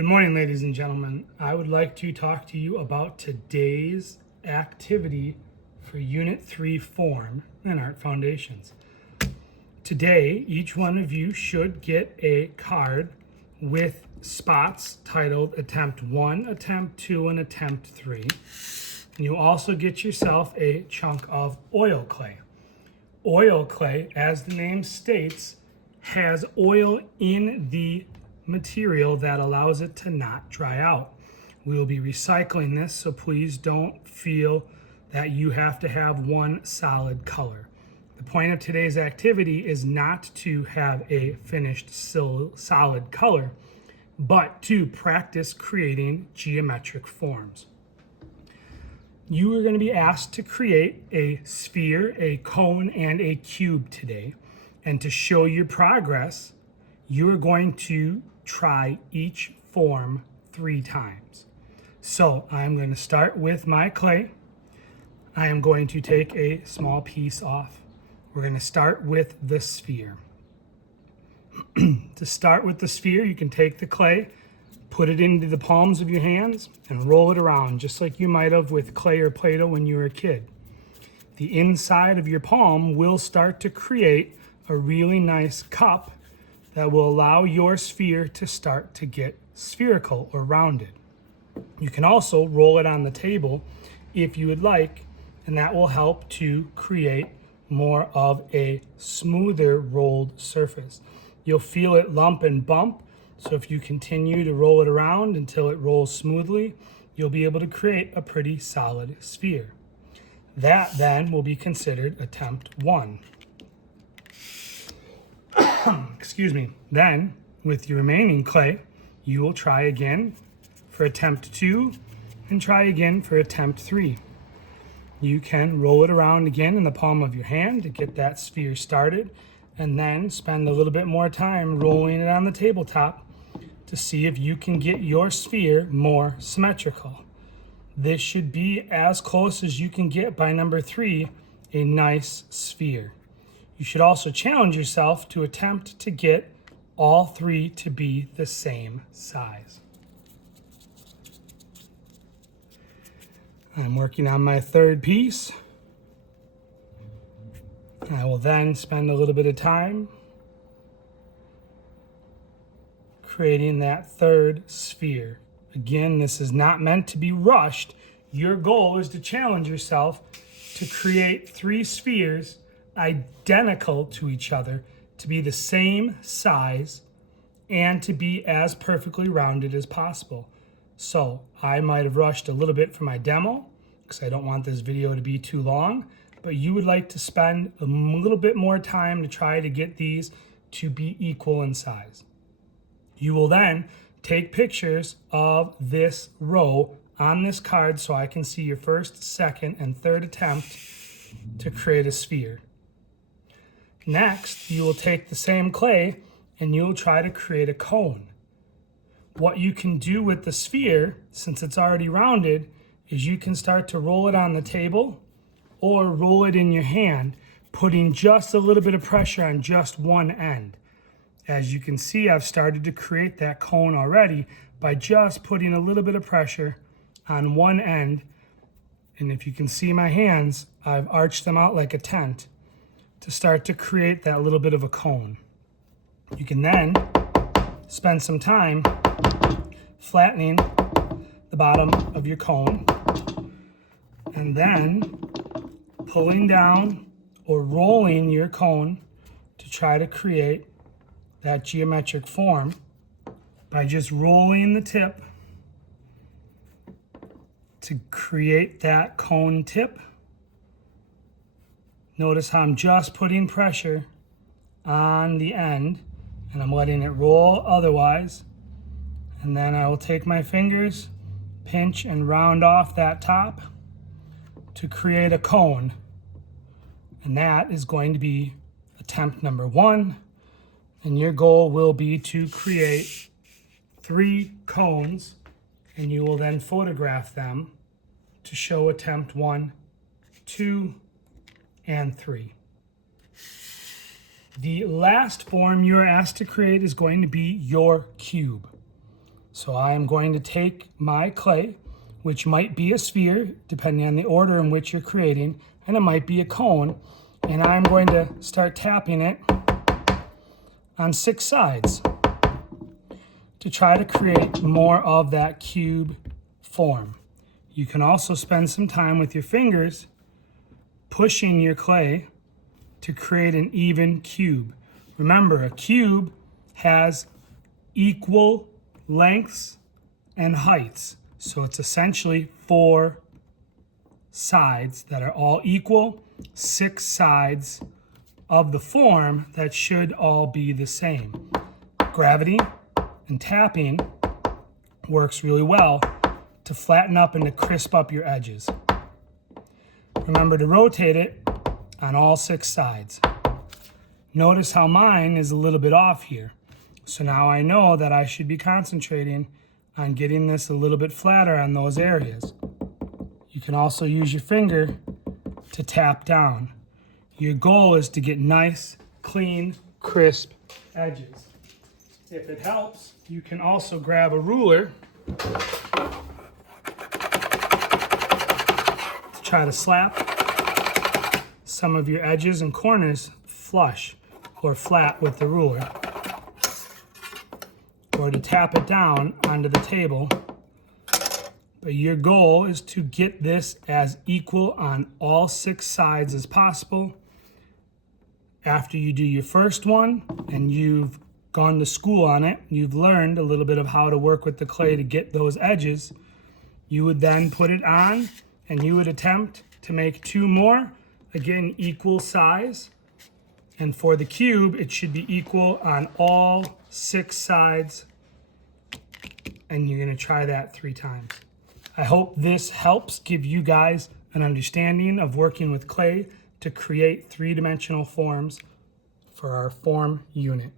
Good morning, ladies and gentlemen. I would like to talk to you about today's activity for Unit 3 Form in Art Foundations. Today, each one of you should get a card with spots titled Attempt 1, Attempt 2, and Attempt 3. And you also get yourself a chunk of oil clay. Oil clay, as the name states, has oil in the material that allows it to not dry out. We will be recycling this, so please don't feel that you have to have one solid color. The point of today's activity is not to have a finished solid color, but to practice creating geometric forms. You are going to be asked to create a sphere, a cone, and a cube today. And to show your progress, you are going to try each form 3 times. So I'm going to start with my clay. I am going to take a small piece off. We're going to start with the sphere. To start with the sphere, you can take the clay, put it into the palms of your hands, and roll it around just like you might have with clay or Play-Doh when you were a kid. The inside of your palm will start to create a really nice cup that will allow your sphere to start to get spherical or rounded. You can also roll it on the table if you would like, and that will help to create more of a smoother rolled surface. You'll feel it lump and bump, so if you continue to roll it around until it rolls smoothly, you'll be able to create a pretty solid sphere. That then will be considered attempt 1. Excuse me. Then, with your remaining clay, you will try again for attempt 2 and try again for attempt 3. You can roll it around again in the palm of your hand to get that sphere started, and then spend a little bit more time rolling it on the tabletop to see if you can get your sphere more symmetrical. This should be as close as you can get by number 3, a nice sphere. You should also challenge yourself to attempt to get all 3 to be the same size. I'm working on my 3rd piece. I will then spend a little bit of time creating that 3rd sphere. Again, this is not meant to be rushed. Your goal is to challenge yourself to create 3 spheres identical to each other, to be the same size, and to be as perfectly rounded as possible. So I might have rushed a little bit for my demo because I don't want this video to be too long, but you would like to spend a little bit more time to try to get these to be equal in size. You will then take pictures of this row on this card so I can see your 1st, 2nd, and 3rd attempt to create a sphere. Next, you will take the same clay and you will try to create a cone. What you can do with the sphere, since it's already rounded, is you can start to roll it on the table or roll it in your hand, putting just a little bit of pressure on just one end. As you can see, I've started to create that cone already by just putting a little bit of pressure on one end. And if you can see my hands, I've arched them out like a tent to start to create that little bit of a cone. You can then spend some time flattening the bottom of your cone and then pulling down or rolling your cone to try to create that geometric form by just rolling the tip to create that cone tip. Notice how I'm just putting pressure on the end and I'm letting it roll otherwise. And then I will take my fingers, pinch and round off that top to create a cone. And that is going to be attempt number 1. And your goal will be to create 3 cones, and you will then photograph them to show attempt 1, 2, and 3. The last form you're asked to create is going to be your cube. So I am going to take my clay, which might be a sphere, depending on the order in which you're creating, and it might be a cone, and I'm going to start tapping it on 6 sides to try to create more of that cube form. You can also spend some time with your fingers pushing your clay to create an even cube. Remember, a cube has equal lengths and heights. So it's essentially 4 sides that are all equal, 6 sides of the form that should all be the same. Gravity and tapping works really well to flatten up and to crisp up your edges. Remember to rotate it on all 6 sides. Notice how mine is a little bit off here. So now I know that I should be concentrating on getting this a little bit flatter on those areas. You can also use your finger to tap down. Your goal is to get nice, clean, crisp edges. If it helps, you can also grab a ruler to try to slap some of your edges and corners flush or flat with the ruler, or to tap it down onto the table. But your goal is to get this as equal on all 6 sides as possible. After you do your first one and you've gone to school on it, you've learned a little bit of how to work with the clay to get those edges, you would then put it on and you would attempt to make 2 more, again equal size. And for the cube, it should be equal on all 6 sides. And you're going to try that 3 times. I hope this helps give you guys an understanding of working with clay to create 3-dimensional forms for our form unit.